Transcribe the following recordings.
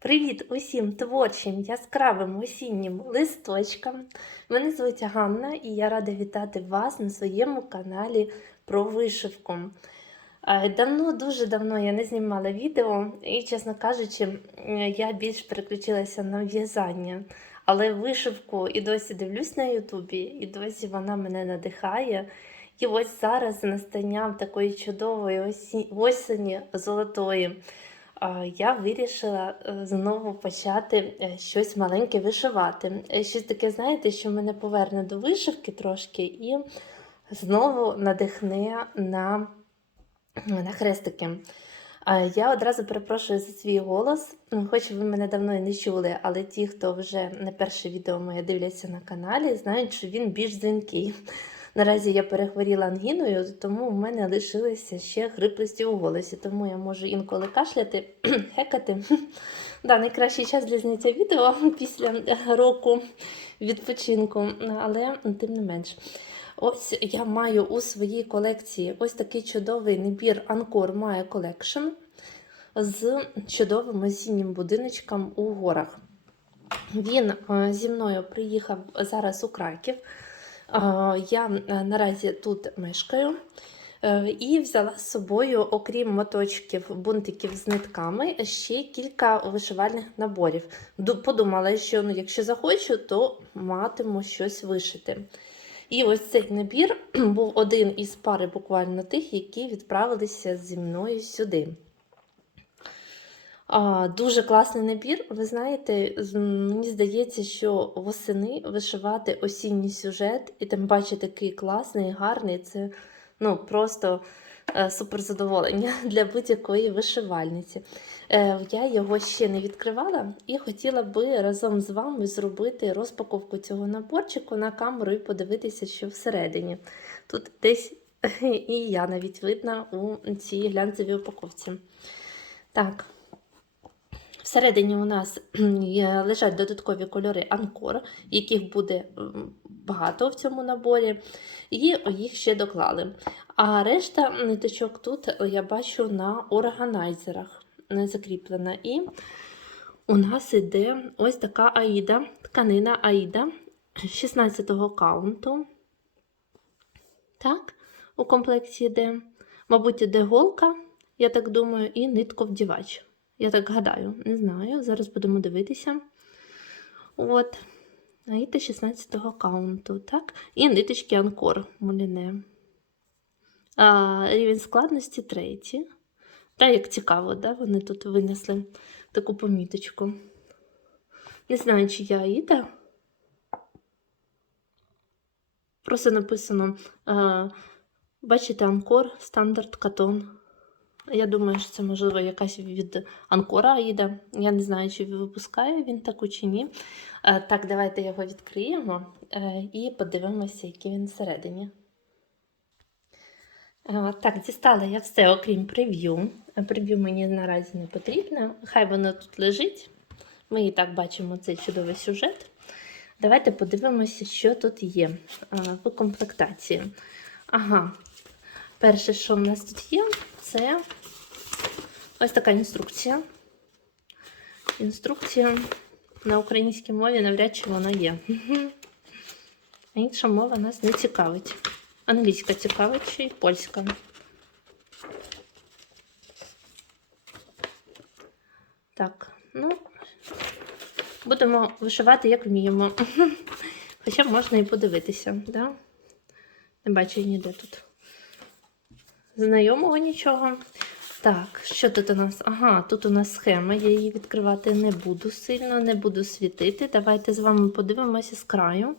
Привіт усім творчим, яскравим осіннім листочкам. Мене звуть Ганна і я рада вітати вас на своєму каналі про вишивку. Е, Давно, дуже давно я не знімала відео, і, чесно кажучи, я більш переключилася на в'язання. Але вишивку і досі дивлюсь на Ютубі, і досі вона мене надихає. І ось зараз з настанням такої чудової осі... осені золотої. Я вирішила е, знову почати е, щось маленьке вишивати. Е, Щось таке, знаєте, що мене поверне до вишивки трошки і знову надихне на, на хрестики. Я одразу перепрошую за свій голос, Ну, хоч ви мене давно і не чули, але ті, хто вже не перше відео моє дивляться на каналі, знають, що він більш дзвінкий. Наразі я перехворіла ангіною, тому в мене лишилися ще хриплості у голосі, тому я можу інколи кашляти, хекати. Да, найкращий час для зняття відео після року відпочинку, але тим не менш. Ось я маю у своїй колекції ось такий чудовий набір Анкор Maya Collection з чудовим осіннім будиночком у горах. Він е, зі мною приїхав зараз у Краків. Я е, наразі тут мешкаю е, і взяла з собою, окрім моточків, бунтиків з нитками, ще кілька вишивальних наборів. Подумала, що ну, якщо захочу, то матиму щось вишити. І ось цей набір був один із пари буквально тих, які відправилися зі мною сюди. А, дуже класний набір. Ви знаєте, мені здається, що восени вишивати осінній сюжет, і тим паче такий класний, гарний, це ну, просто е, супер задоволення для будь-якої вишивальниці. Е, я його ще не відкривала і хотіла би разом з вами зробити розпаковку цього наборчику на камеру і подивитися, що всередині. Тут десь і я навіть видна у цій глянцевій упаковці. Так. Всередині у нас лежать додаткові кольори Анкор, яких буде багато в цьому наборі, і їх ще доклали. А решта ниточок тут я бачу на органайзерах не закріплена. І у нас іде ось така аїда, тканина аїда 16-го каунту. Так, у комплекті йде, мабуть, іде голка, я так думаю, і нитковдівач. Я так гадаю, не знаю. Зараз будемо дивитися. От. Аїда 16-го каунту, так? І ниточки Анкор муліне. А, рівень складності третій. Та як цікаво, да? вони тут винесли таку поміточку. Не знаю, чи я Аїда. Просто написано, а, бачите, Анкор, стандарт катон. Я думаю, що це, можливо, якась від Анкора Аїда. Я не знаю, чи випускає він таку чи ні. Е, Так, давайте його відкриємо е, і подивимося, який він всередині. Е, Так, дістала я все, окрім прев'ю. Прев'ю мені наразі не потрібно. Хай воно тут лежить. Ми і так бачимо цей чудовий сюжет. Давайте подивимося, що тут є в комплектації. Ага, перше, що в нас тут є, це ось така інструкція. Інструкція на українській мові навряд чи вона є. А інша мова нас не цікавить. Англійська цікавить чи й польська. Так, ну, будемо вишивати, як вміємо. Хоча можна і подивитися, да? Не бачу ніде тут. Знайомого нічого. Так, що тут у нас? Ага, тут у нас схема, я її відкривати не буду сильно, не буду світити. Давайте з вами подивимося з краю,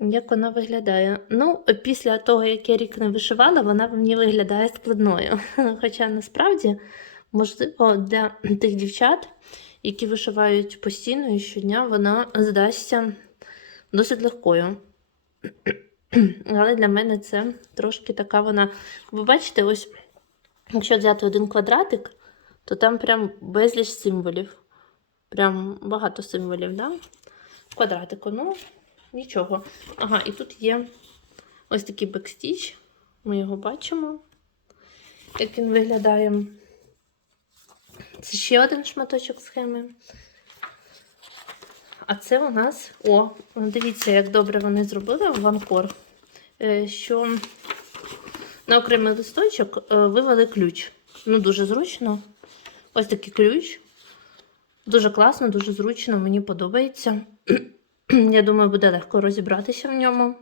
як вона виглядає. Ну, після того, як я рік не вишивала, вона мені виглядає складною. Хоча насправді, можливо, для тих дівчат, які вишивають постійно і щодня, вона здасться досить легкою. Але для мене це трошки така вона. Ви бачите, ось, якщо взяти один квадратик, то там прям безліч символів. Прям багато символів, да? Квадратику, ну, нічого. Ага, і тут є ось такий бекстіч. Ми його бачимо, як він виглядає. Це ще один шматочок схеми. А це у нас, о, дивіться, як добре вони зробили в Анкор, е, що на окремий листочок е, вивели ключ. Ну, дуже зручно. Ось такий ключ. Дуже класно, дуже зручно, мені подобається. Я думаю, буде легко розібратися в ньому.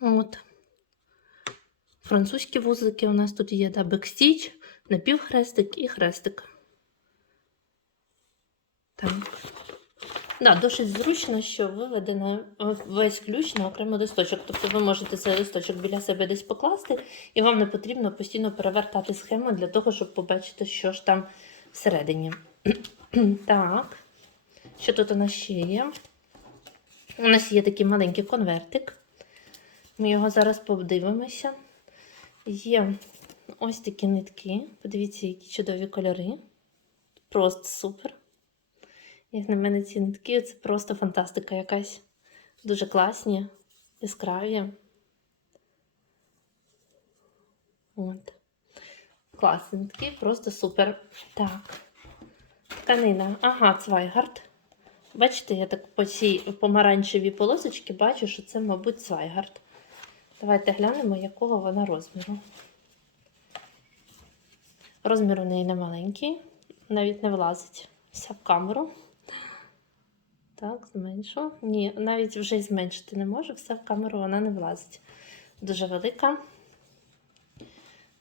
От. Французькі вузлики у нас тут є, да, бекстіч, напівхрестик і хрестик. Так. Да, досить зручно, що виведено весь ключ на окремий листочок. Тобто ви можете цей листочок біля себе десь покласти, і вам не потрібно постійно перевертати схему для того, щоб побачити, що ж там всередині. так, що тут у нас ще є? У нас є такий маленький конвертик. Ми його зараз подивимося. Є ось такі нитки. Подивіться, які чудові кольори. Просто супер. Як на мене, ці нитки це просто фантастика якась. Дуже класні, яскраві. От. Класні нитки, просто супер. Так. Тканина. Ага, цвайгард. Бачите, я так по цій помаранчевій полосочці бачу, що це, мабуть, цвайгард. Давайте глянемо, якого вона розміру. Розмір у неї не маленький, навіть не влазить вся в камеру. Так, зменшу. Ні, навіть вже й зменшити не можу, все в камеру вона не влазить. Дуже велика.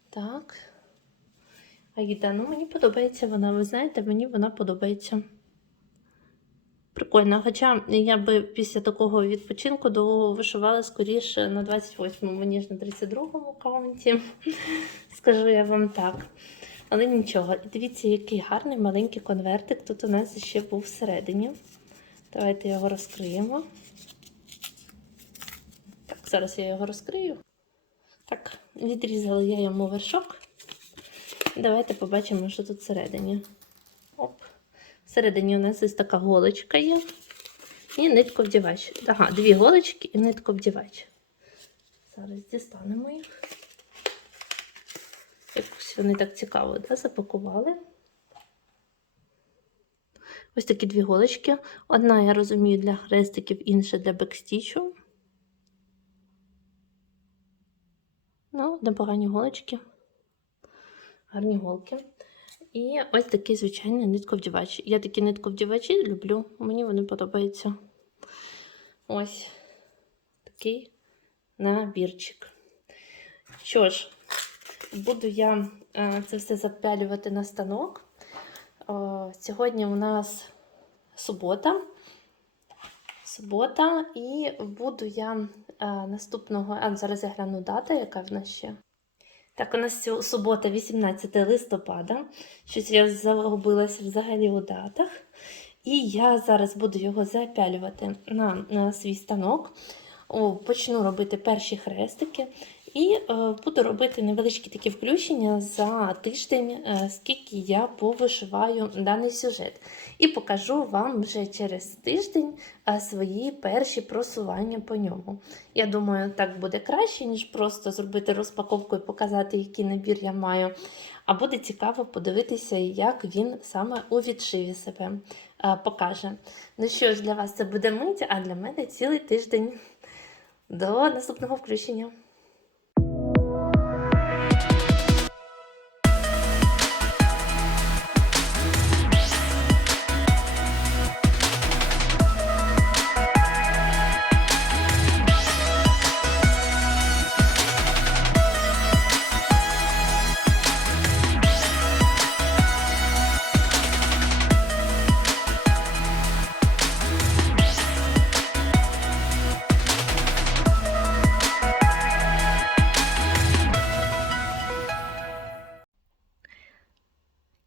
Так. Аїда, ну мені подобається вона, ви знаєте, мені вона подобається. Прикольно. Хоча я би після такого відпочинку вишивала скоріше на 28-му, ніж на 32-му каунті. Скажу я вам так. Але нічого. І дивіться, який гарний маленький конвертик тут у нас ще був всередині. Давайте його розкриємо. Так, зараз я його розкрию. Так, відрізала я йому вершок. Давайте побачимо, що тут всередині. Оп. Всередині у нас ось така голочка є. І нитковдівач. Ага, дві голочки і нитковдівач. Зараз дістанемо їх. Якось вони так цікаво да, запакували. Ось такі дві голочки. Одна, я розумію, для хрестиків, інша для бекстічу. Ну, непогані голочки. Гарні голки. І ось такий звичайний нитковдівач. Я такі нитковдівачі люблю, мені вони подобаються. Ось такий набірчик. Що ж, буду я е, це все запялювати на станок. Сьогодні у нас субота. Субота, і буду я е, наступного. А зараз я гляну дата, яка в нас ще. Так, у нас субота, 18 листопада. Щось я загубилася взагалі у датах. І я зараз буду його запялювати на, на свій станок. О, почну робити перші хрестики. І е, буду робити невеличкі такі включення за тиждень, е, скільки я повишиваю даний сюжет. І покажу вам вже через тиждень е, свої перші просування по ньому. Я думаю, так буде краще, ніж просто зробити розпаковку і показати, який набір я маю. А буде цікаво подивитися, як він саме у відшиві себе покаже. Ну що ж, для вас це буде мить, а для мене цілий тиждень. До наступного включення.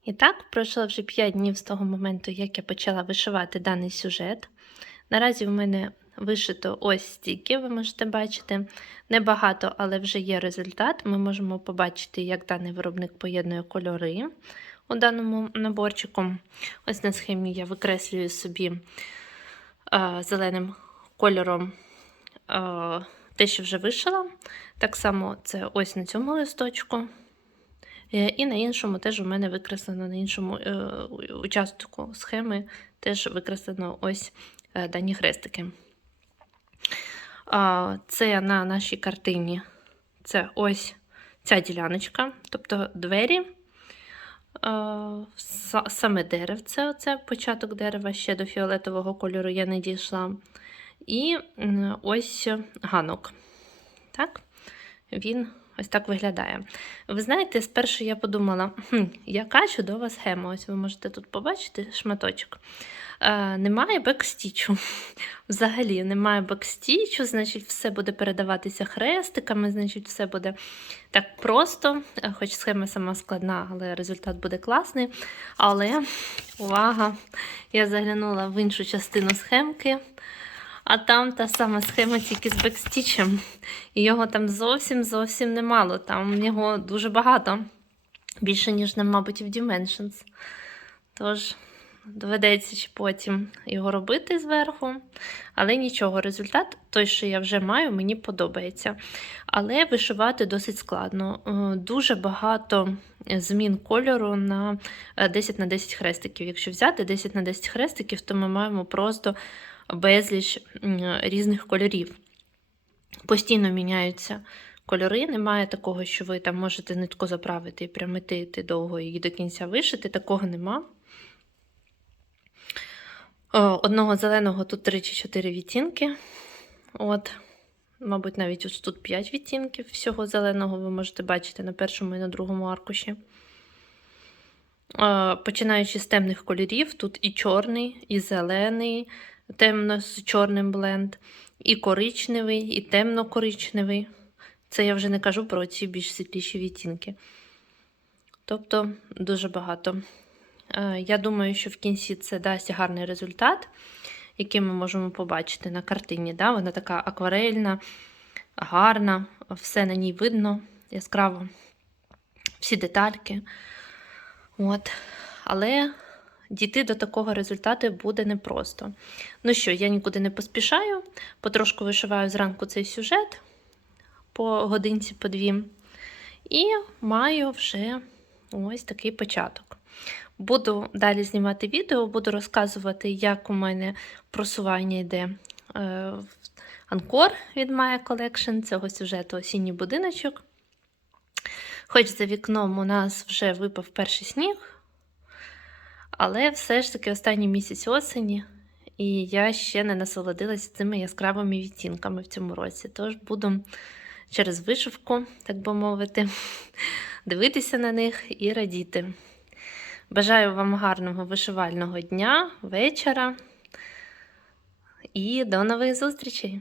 І так, пройшло вже 5 днів з того моменту, як я почала вишивати даний сюжет. Наразі в мене вишито ось стільки, ви можете бачити. Небагато, але вже є результат. Ми можемо побачити, як даний виробник поєднує кольори у даному наборчику. Ось на схемі я викреслюю собі е, зеленим кольором е, те, що вже вишила. Так само це ось на цьому листочку. Е, І на іншому теж у мене викреслено на іншому е, участку схеми теж викреслено ось е, дані хрестики. Це на нашій картині. Це ось ця діляночка, тобто двері, саме деревце, оце початок дерева, ще до фіолетового кольору я не дійшла. І ось ганок. Так? Він ось так виглядає. Ви знаєте, спершу я подумала, хм, яка чудова схема. Ось ви можете тут побачити шматочок. Е, немає бекстічу. Взагалі немає бекстічу, значить, все буде передаватися хрестиками, значить, все буде так просто, Е, хоч схема сама складна, але результат буде класний. Але увага! Я заглянула в іншу частину схемки. А там та сама схема тільки з бекстічем. І його там зовсім зовсім немало. Там його дуже багато. Більше, ніж мабуть, в Dimensions. Тож, доведеться чи потім його робити зверху. Але нічого, результат, той, що я вже маю, мені подобається. Але вишивати досить складно. Е, Дуже багато змін кольору на е, 10 на 10 хрестиків. Якщо взяти 10 на 10 хрестиків, то ми маємо просто безліч різних кольорів. Постійно міняються кольори. Немає такого, що ви там можете нитку заправити і прям довго і до кінця вишити. Такого нема. Одного зеленого тут 3 чи 4 відтінки. От, мабуть, навіть ось тут 5 відтінків всього зеленого ви можете бачити на першому і на другому аркуші. Е, Починаючи з темних кольорів, тут і чорний, і зелений, темно з чорним бленд, і коричневий, і темно-коричневий. Це я вже не кажу про ці більш світліші відтінки. Тобто дуже багато. Е, Я думаю, що в кінці це дасть гарний результат, який ми можемо побачити на картині. Да? Вона така акварельна, гарна, все на ній видно яскраво, всі детальки. От. Але дійти до такого результату буде непросто. Ну що, я нікуди не поспішаю, потрошку вишиваю зранку цей сюжет по годинці, по дві, і маю вже ось такий початок. Буду далі знімати відео, буду розказувати, як у мене просування йде е, в анкор від Maya Collection цього сюжету осінній будиночок. Хоч за вікном у нас вже випав перший сніг, але все ж таки останній місяць осені, і я ще не насолодилася цими яскравими відтінками в цьому році. Тож буду через вишивку, так би мовити, дивитися на них і радіти. Бажаю вам гарного вишивального дня, вечора і до нових зустрічей!